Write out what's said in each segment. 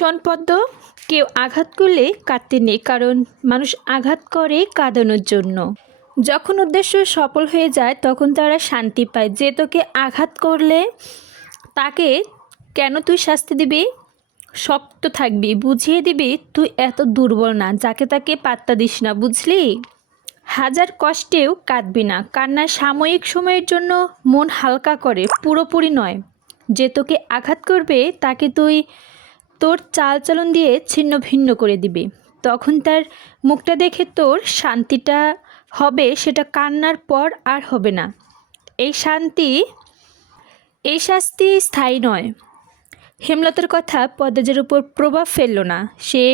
শোন পদ্ম, কেউ আঘাত করলে কাঁদতে নেই, কারণ মানুষ আঘাত করে কাঁদানোর জন্য। যখন উদ্দেশ্য সফল হয়ে যায় তখন তারা শান্তি পায়। যে তোকে আঘাত করলে তাকে কেন তুই শাস্তি দিবি? শক্ত থাকবি, বুঝিয়ে দিবি তুই এত দুর্বল না, যাকে তাকে পাত্তা দিস না, বুঝলি? হাজার কষ্টেও কাঁদবি না। কান্না সাময়িক সময়ের জন্য মন হালকা করে, পুরোপুরি নয়। যে তোকে আঘাত করবে তাকে তুই তোর চালচলন দিয়ে ছিন্ন ভিন্ন করে দিবি। তখন তার মুখটা দেখে তোর শান্তিটা হবে, সেটা কান্নার পর আর হবে না। এই শাস্তি স্থায়ী নয়। হেমলতার কথা পদ্মজার উপর প্রভাব ফেলল না। সে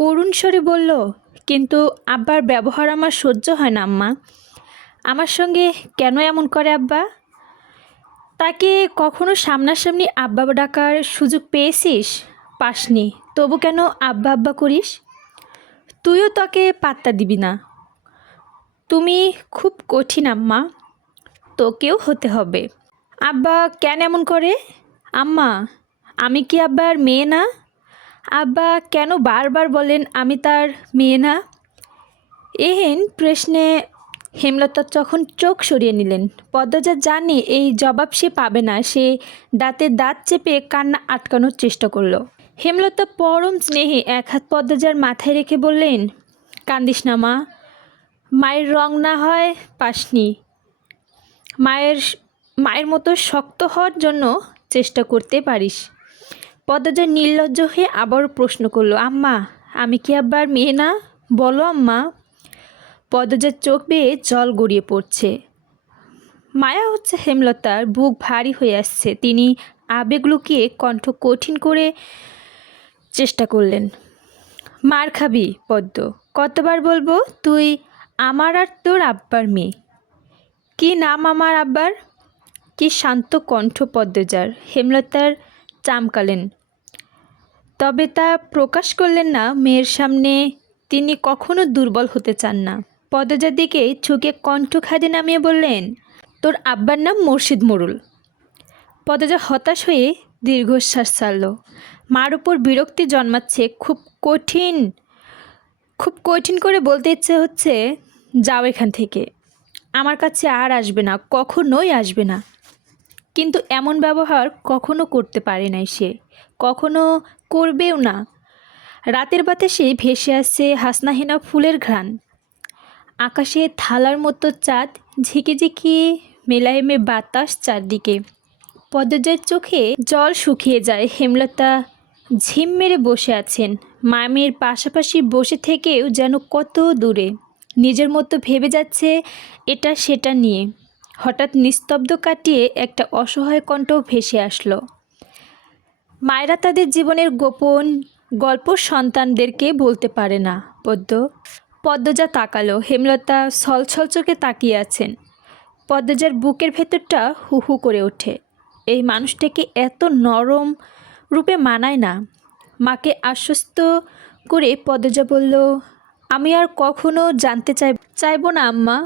করুণ স্বরে বলল, কিন্তু আব্বার ব্যবহার আমার সহ্য হয় না আম্মা। আমার সঙ্গে কেন এমন করে আব্বা? তাকে কখনো সামনাসামনি আব্বা ডাকার সুযোগ পেয়েছিস? পাসনি, তবু কেন আব্বা আব্বা করিস? তুইও তাকে পাত্তা দিবি না। তুমি খুব কঠিন আম্মা, তোকেও হতে হবে। আব্বা কেন এমন করে? আম্মা, আমি কি আব্বার মেয়ে না? আব্বা কেন বারবার বলেন আমি তার মেয়ে না? এহেন প্রশ্নে হেমলতা তখন চোখ সরিয়ে নিলেন। পদ্মজা জানে এই জবাব সে পাবে না। সে দাঁতে দাঁত চেপে কান্না আটকানোর চেষ্টা করলো। হেমলতা পরম স্নেহে এক হাত পদ্মজার মাথায় রেখে বললেন, কান্দিস না মা। মায়ের রং না হয় পাসনি। মায়ের মতো শক্ত হওয়ার জন্য চেষ্টা করতে পারিস। পদ্মজা নির্লজ্জ হয়ে আবারও প্রশ্ন করলো, আম্মা, আমি কি আব্বার মেয়ে না? বলো আম্মা। পদ্মজার চোখ বেয়ে জল গড়িয়ে পড়ছে। মায়া হচ্ছে হেমলতার, বুক ভারী হয়ে আসছে। তিনি আবেগ লুকিয়ে কণ্ঠ কঠিন করে চেষ্টা করলেন, মার খাবি পদ্ম। কতবার বলবো তুই আমার আর তোর আব্বার মেয়ে? কি নাম আমার আব্বার? কি শান্ত কণ্ঠ পদ্মজার। হেমলতার চামকালেন, তবে তা প্রকাশ করলেন না। মেয়ের সামনে তিনি কখনো দুর্বল হতে চান না। পদ্মজার দিকে ঝুঁকে কণ্ঠ খাদে নামিয়ে বললেন, তোর আব্বার নাম মুর্শিদ মোড়ল। পদ্মজা হতাশ হয়ে দীর্ঘশ্বাস ছাড়ল। মার উপর বিরক্তি জন্মাচ্ছে। খুব কঠিন করে বলতে ইচ্ছে হচ্ছে, যাও এখান থেকে, আমার কাছে আর আসবে না, কখনোই আসবে না। কিন্তু এমন ব্যবহার কখনো করতে পারে নাই সে, কখনো করবেও না। রাতের বাতাসে ভেসে আসছে হাসনাহেনা ফুলের ঘ্রাণ। আকাশে থালার মতো চাঁদ, ঝিকিঝিকি মেলাহেমে বাতাস চারদিকে। পদ্মজার চোখে জল শুকিয়ে যায়। হেমলতা ঝিম মেরে বসে আছেন। মায়ের পাশাপাশি বসে থেকেও যেন কত দূরে, নিজের মতো ভেবে যাচ্ছে এটা সেটা নিয়ে। হঠাৎ নিস্তব্ধ কাটিয়ে একটা অসহায় কণ্ঠ ভেসে আসলো। মায়েরা তাদের জীবনের গোপন গল্প সন্তানদেরকে বলতে পারে না পদ্মজা তাকালো। হেমলতা ছলছল চোখে তাকিয়ে আছেন। পদ্মজার বুকের ভেতরটা হু হু করে ওঠে। এই মানুষটাকে এত নরম রূপে মানায় না। মাকে আশ্বস্ত করে পদ্মজা বলল, আমি আর কখনো জানতে চাইব না আম্মা।